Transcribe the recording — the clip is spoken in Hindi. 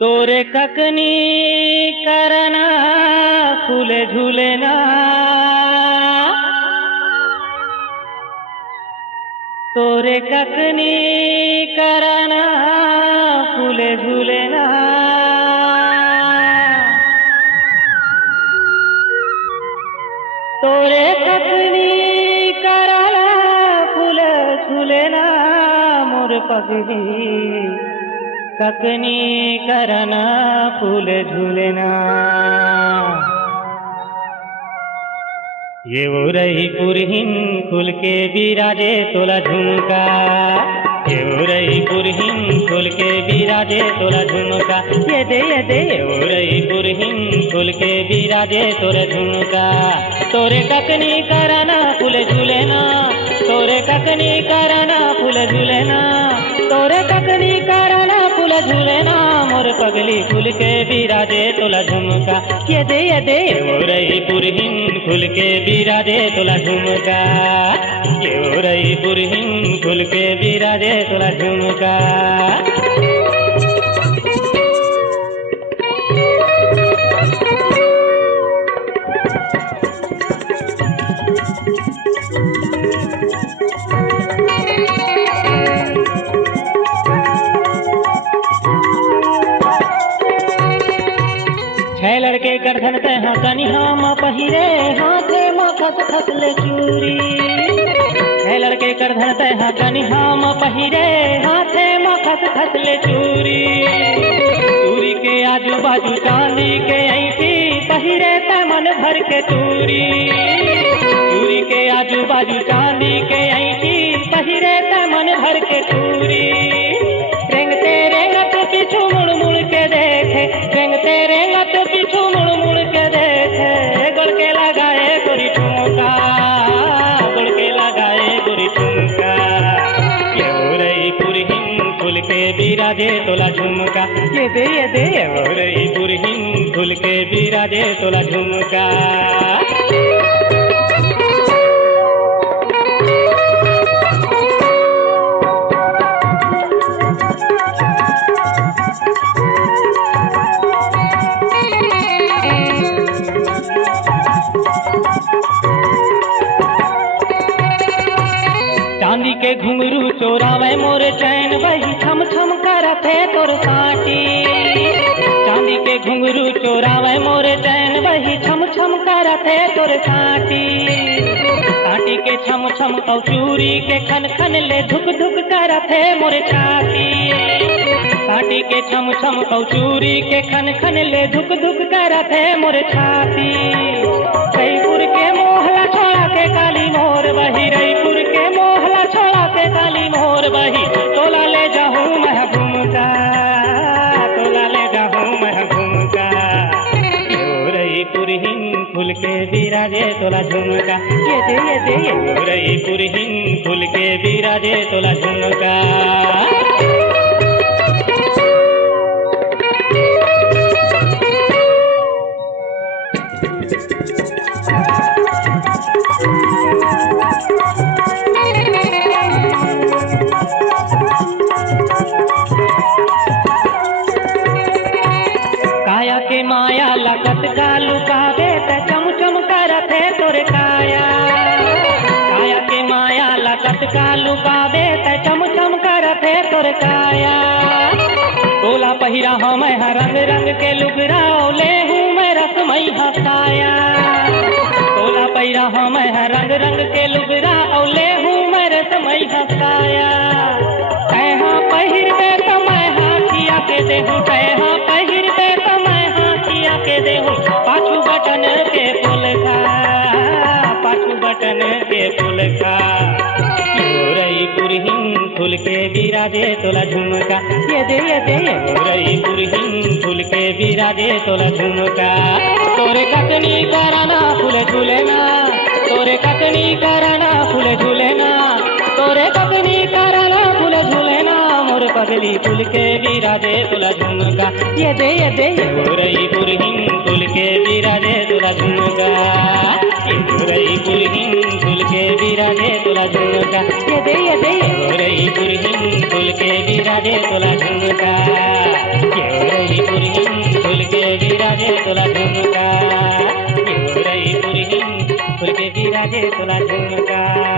तोरे ककनी करना फूले झूलेना, तोरे ककनी करना फूले झूलेना। तोरे ककनी करना फूले झूलेना, मोर पगली ककनी करना फूले झूलेना। ये वो रही पुरहिन खुल के बिराजे तोला झुमका, ये वो रही पुरहिन खुल के बिराजे तोला झुमका। ये दे वो रही पुरहिन खुल के बिराजे तोला झुमका। तोरे ककनी करना फूले झूलेना, तोरे ककनी करना फूले झूलेना, तोरे ककनी करना फूले झूलेना, मोर पगली खुल के बिराजे तोला झुमका। ये दे वो रही पुरहिन खुल के बिराजे तोला झुमका, ये वो रही पुरहिन खुल के बिराजे तोला झुमका। छह लड़के गर्दन ते हाँ कनिहा माँ पहिरे, हाथे माँ खस खस ले चूरी। छह लड़के गर्दन ते हाँ कनिहा माँ पहिरे, हाथे माँ खस खस ले चूरी। चूरी के आजू बाजू चांदी के ऐठी पहिरे ते मन भर के चूरी। चूरी के आजू बाजू चांदी के ऐठी पहिरे ते मन भर के चूरी। रेंगते रेंगत पीछू मुड़ मुड़ के देखे, रेंगते रेंगत पीछू मुड़ मुड़ के देखे, गोल के लगाए गोरी ठुमका, गोल के लगाए गोरी ठुमका। ये हो रही पुरहिन खुल के बिराजे तोला झुमका। ये दे हो रही पुरहिन खुल के बिराजे तोला झुमका। चांदी के घुंघरू चोरावे मोर चैन, वही छम छम करते तोर साटी। चांदी के घुंघरू चोरावे मोर चैन, वही छम छम करते तोर साटी। साटी के छम छम और चूरी के खन खन ले धुक धुक करते मोर छाती। साटी के छम छम और चूरी के खन खन ले धुक धुक करते मोर छाती। रईपुर के मोहला छोड़ा के काली मोर बही, रईपुर के मोहला छोड़ा के काली मोर बही। तोला ले जाऊं मैं घूमका, तोला ले जाऊं मैं घूमका। यो रही पुरहिन खुल के बिराजे तोला झुमका। ये दे यो रही पुरहिन खुल के बिराजे तोला झुमका। काया के माया लगत का लुकावे ते चम चम करते तोरे काया। काया के माया लगत का लुकावे ते चम चम करते तोरे काया। तोला पहिरा हम रंग रंग के लुगरा ले हूँ मैं रसमई हसाया। तोला पहिरा हम रंग रंग के लुगरा ले हूँ मैं रसमई हसाया। कहा पहिर दे तो मैं हाथिया के देहूँ, कहा पहिर दे तो मैं हाथिया के देहूँ। पाछू बटन के फूल खा, पाछू बटन के फूल खा। यो रही पुरहिन खुल के बिराजे तोला झुमका। ये दे यो रही पुरहिन खुल के बिराजे तोला झुमका। तोरे ककनी करना फूले झूलेना, तोरे ककनी करना फूले झूलेना, तोरे ककनी करना फूले झूलेना, मोर पगली खुल के बिराजे तोला झुमका। ये दे यो रही पुरहिन खुल के बिराजे तोला झुमका। ये रही पुरहिन खुल के बिराजे तोला झुमका। ये दे यो रही पुरहिन खुल के बिराजे तोला झुमका। ये रही तोला झुमका, ये हो रही पुरही फूल के बिराजे तोला झुमका।